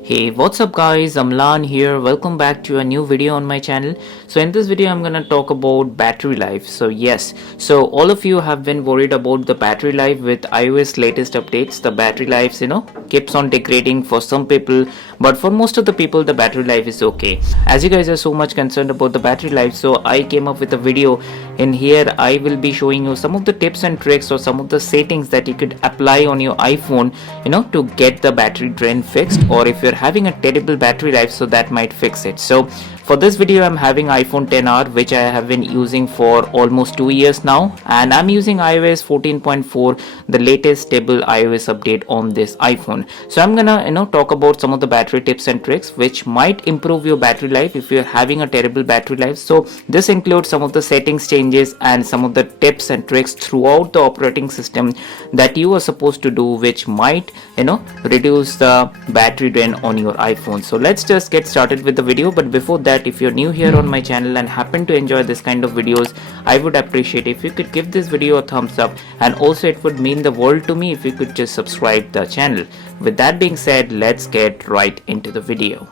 Hey, what's up guys, I'm Lan here. Welcome back to a new video on my channel. So in this video I'm gonna talk about battery life. So all of you have been worried about the battery life with iOS latest updates. The battery lives keeps on degrading for some people, but for most of the people the battery life is okay. As you guys are so much concerned about the battery life, so I came up with a video. In here I will be showing you some of the tips and tricks or some of the settings that you could apply on your iPhone to get the battery drain fixed, or if you're having a terrible battery life, so that might fix it. So for this video I'm having iPhone XR, which I have been using for almost 2 years now, and I'm using iOS 14.4, the latest stable iOS update on this iPhone. So I'm gonna talk about some of the battery tips and tricks which might improve your battery life if you're having a terrible battery life. So this includes some of the settings changes and some of the tips and tricks throughout the operating system that you are supposed to do, which might reduce the battery drain on your iPhone. So let's just get started with the video. But before that, if you're new here on my channel and happen to enjoy this kind of videos, I would appreciate if you could give this video a thumbs up, and also it would mean the world to me if you could just subscribe the channel. With that being said, let's get right into the video.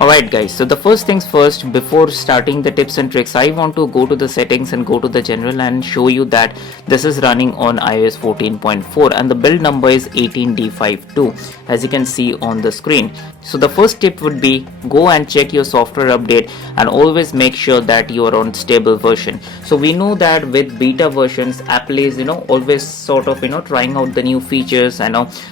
Alright guys, so the first things first, before starting the tips and tricks, I want to go to the settings and go to the general and show you that this is running on iOS 14.4 and the build number is 18D52, as you can see on the screen. So the first tip would be go and check your software update and always make sure that you are on stable version. So we know that with beta versions, Apple is always sort of trying out the new features.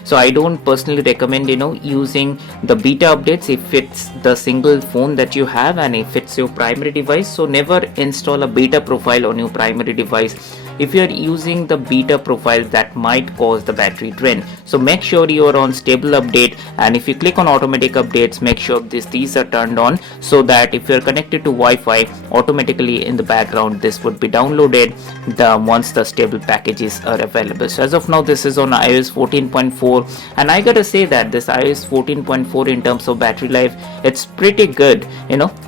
So I don't personally recommend using the beta updates if it's the single phone that you have and if it's your primary device. So never install a beta profile on your primary device. If you are using the beta profile, that might cause the battery drain. So make sure you are on stable update, and if you click on automatic updates, make sure these are turned on, so that if you are connected to Wi-Fi, automatically in the background this would be downloaded once the stable packages are available. So as of now this is on iOS 14.4, and I gotta say that this iOS 14.4 in terms of battery life, it's pretty good.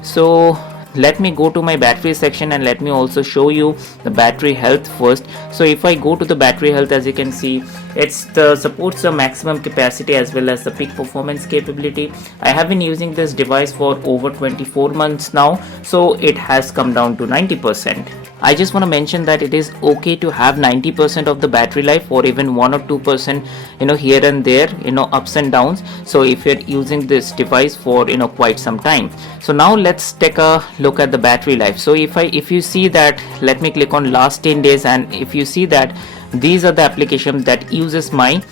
So let me go to my battery section and let me also show you the battery health first. So if I go to the battery health, as you can see, supports the maximum capacity as well as the peak performance capability. I have been using this device for over 24 months now, so it has come down to 90%. I just want to mention that it is okay to have 90% of the battery life, or even 1 or 2% here and there, ups and downs. So if you're using this device for quite some time. So now let's take a look at the battery life. So if you see that, let me click on last 10 days, and if you see that these are the applications that uses my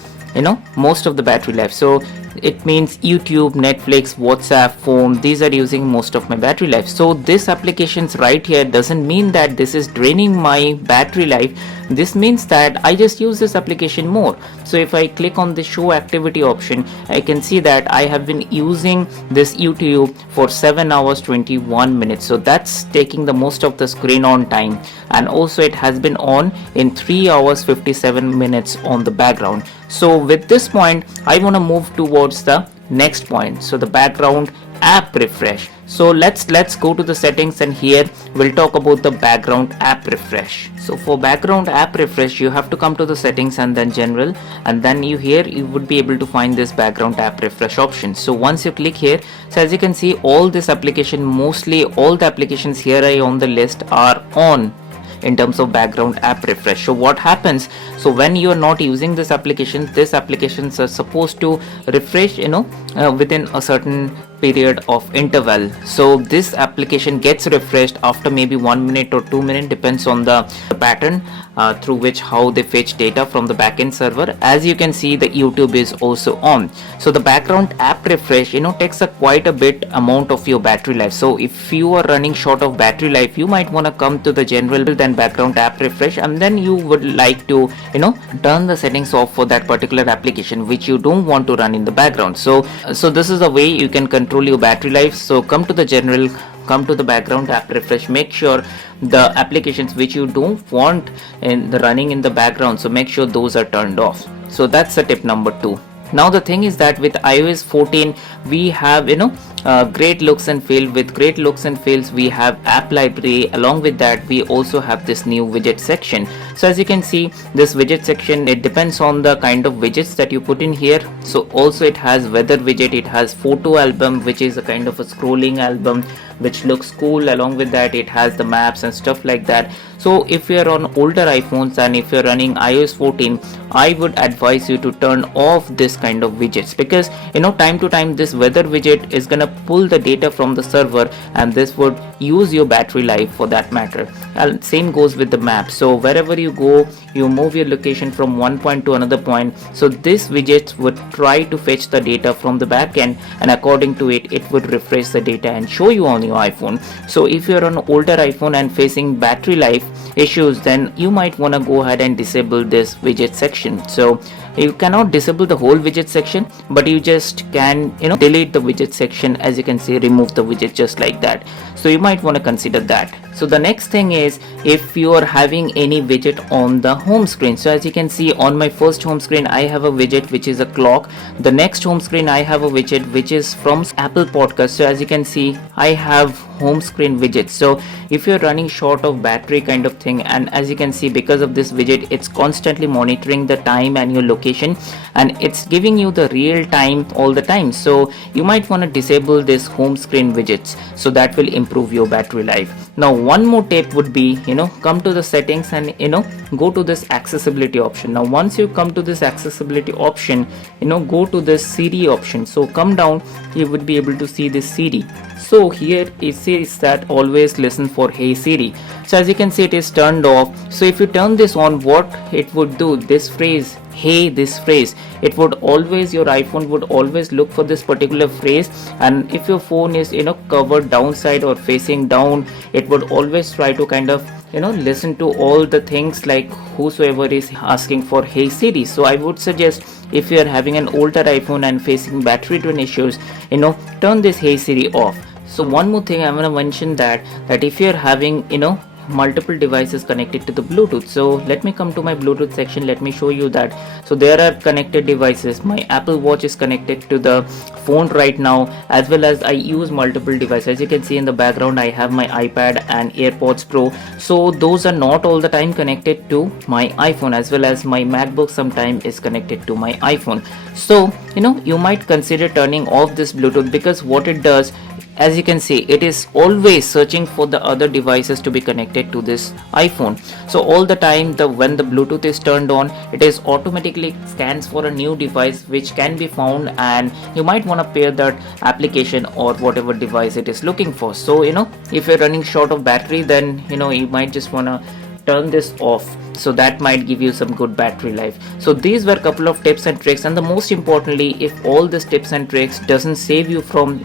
most of the battery life. So it means YouTube, Netflix, WhatsApp, phone, these are using most of my battery life. So this applications right here doesn't mean that this is draining my battery life. This means that I just use this application more. So if I click on the show activity option, I can see that I have been using this YouTube for 7 hours 21 minutes. So that's taking the most of the screen on time, and also it has been on in 3 hours 57 minutes on the background. So with this point I want to move towards the next point, so the background app refresh. So let's go to the settings, and here we'll talk about the background app refresh. So for background app refresh, you have to come to the settings and then general, and then you would be able to find this background app refresh option. So once you click here, so as you can see, all this application, mostly all the applications here on the list are on in terms of background app refresh. So what happens, so when you are not using these applications are supposed to refresh within a certain period of interval. So this application gets refreshed after maybe 1 minute or 2 minutes, depends on the pattern through which how they fetch data from the backend server. As you can see, the YouTube is also on. So the background app refresh takes quite a bit amount of your battery life. So if you are running short of battery life, you might want to come to the general, then background app refresh, and then you would like to turn the settings off for that particular application which you don't want to run in the background. So this is a way you can control your battery life. So come to the general, come to the background app refresh, make sure the applications which you don't want in the running in the background, so make sure those are turned off. So that's the tip number 2. Now the thing is that with iOS 14 we have great looks and feel. With great looks and feels we have app library. Along with that we also have this new widget section. So as you can see, this widget section, it depends on the kind of widgets that you put in here. So also it has weather widget, it has photo album, which is a kind of a scrolling album which looks cool. Along with that it has the maps and stuff like that. So if you are on older iPhones and if you're running iOS 14, I would advise you to turn off this kind of widgets, because time to time this weather widget is gonna pull the data from the server, and this would use your battery life for that matter. And same goes with the map. So wherever you go, you move your location from one point to another point, so this widget would try to fetch the data from the back end, and according to it, it would refresh the data and show you on your iPhone. So if you're on older iPhone and facing battery life issues, then you might want to go ahead and disable this widget section. So you cannot disable the whole widget section, but you just can delete the widget section. As you can see, remove the widget just like that. So you might want to consider that. So the next thing is, if you are having any widget on the home screen. So as you can see, on my first home screen I have a widget which is a clock. The next home screen I have a widget which is from Apple Podcast. So as you can see, I have home screen widgets. So if you're running short of battery kind of thing, and as you can see, because of this widget, it's constantly monitoring the time and your location, and it's giving you the real time all the time. So you might want to disable this home screen widgets, so that will improve your battery life. Now one more tip would be, come to the settings and go to this accessibility option. Now once you come to this accessibility option, go to this Siri option. So come down, you would be able to see this Siri. So here it says that always listen for Hey Siri. So as you can see, it is turned off. So if you turn this on, what it would do, this phrase, hey, this phrase, it would always, your iPhone would always look for this particular phrase, and if your phone is covered downside or facing down, it would always try to kind of listen to all the things like whosoever is asking for Hey Siri. So I would suggest, if you are having an older iPhone and facing battery drain issues, turn this Hey Siri off. So one more thing I want to mention, that if you're having multiple devices connected to the Bluetooth. So let me come to my Bluetooth section. Let me show you that. So there are connected devices. My Apple Watch is connected to the phone right now, as well as I use multiple devices. As you can see in the background, I have my iPad and Airpods Pro. So those are not all the time connected to my iPhone, as well as my MacBook sometime is connected to my iPhone. So you might consider turning off this Bluetooth, because what it does, as you can see, it is always searching for the other devices to be connected to this iPhone. So all the time, when the Bluetooth is turned on, it is automatically scans for a new device which can be found, and you might want to pair that application or whatever device it is looking for. So if you're running short of battery, then you might just want to turn this off. So that might give you some good battery life. So these were a couple of tips and tricks, and the most importantly, if all these tips and tricks doesn't save you from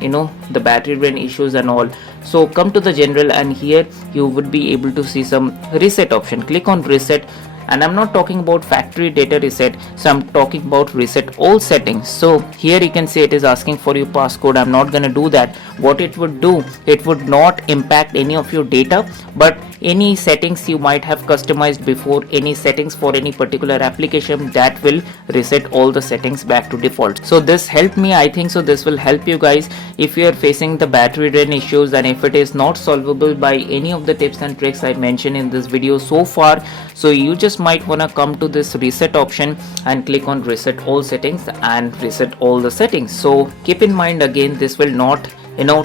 the battery drain issues and all, so come to the general, and here you would be able to see some reset option. Click on reset, and I'm not talking about factory data reset, so I'm talking about reset all settings. So here you can see it is asking for your passcode. I'm not gonna do that. What it would do, it would not impact any of your data, but any settings you might have customized before, any settings for any particular application, that will reset all the settings back to default. So this helped me. I think so this will help you guys if you are facing the battery drain issues, and if it is not solvable by any of the tips and tricks I mentioned in this video so far, so you just might want to come to this reset option and click on reset all settings and reset all the settings. So keep in mind, again, this will not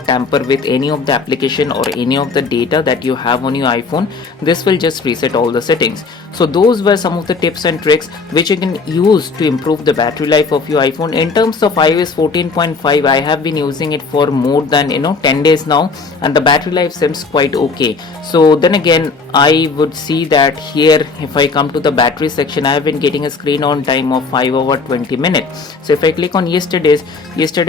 tamper with any of the application or any of the data that you have on your iPhone. This will just reset all the settings. So those were some of the tips and tricks which you can use to improve the battery life of your iPhone. In terms of iOS 14.5, I have been using it for more than 10 days now, and the battery life seems quite okay. So then again, I would see that here, if I come to the battery section, I have been getting a screen on time of 5 hours 20 minutes. So if I click on yesterday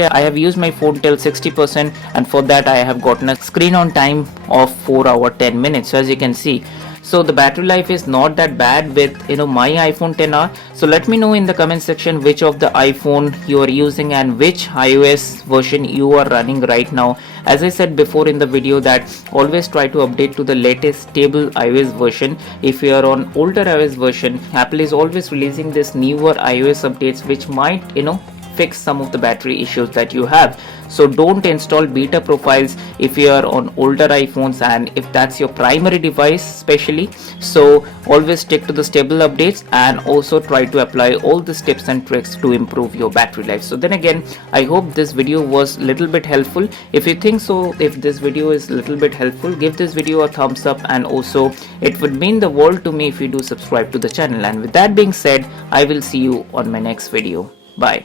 I have used my phone till 60%, and for that I have gotten a screen on time of 4 hours 10 minutes. So as you can see, so the battery life is not that bad with my iPhone 10R. So let me know in the comment section which of the iPhone you are using and which iOS version you are running right now. As I said before in the video, that always try to update to the latest stable iOS version. If you are on older iOS version, Apple is always releasing this newer iOS updates which might fix some of the battery issues that you have. So don't install beta profiles if you are on older iPhones, and if that's your primary device especially. So always stick to the stable updates and also try to apply all these tips and tricks to improve your battery life. So then again, I hope this video was a little bit helpful. If you think so, if this video is a little bit helpful, give this video a thumbs up, and also it would mean the world to me if you do subscribe to the channel. And with that being said, I will see you on my next video. Bye.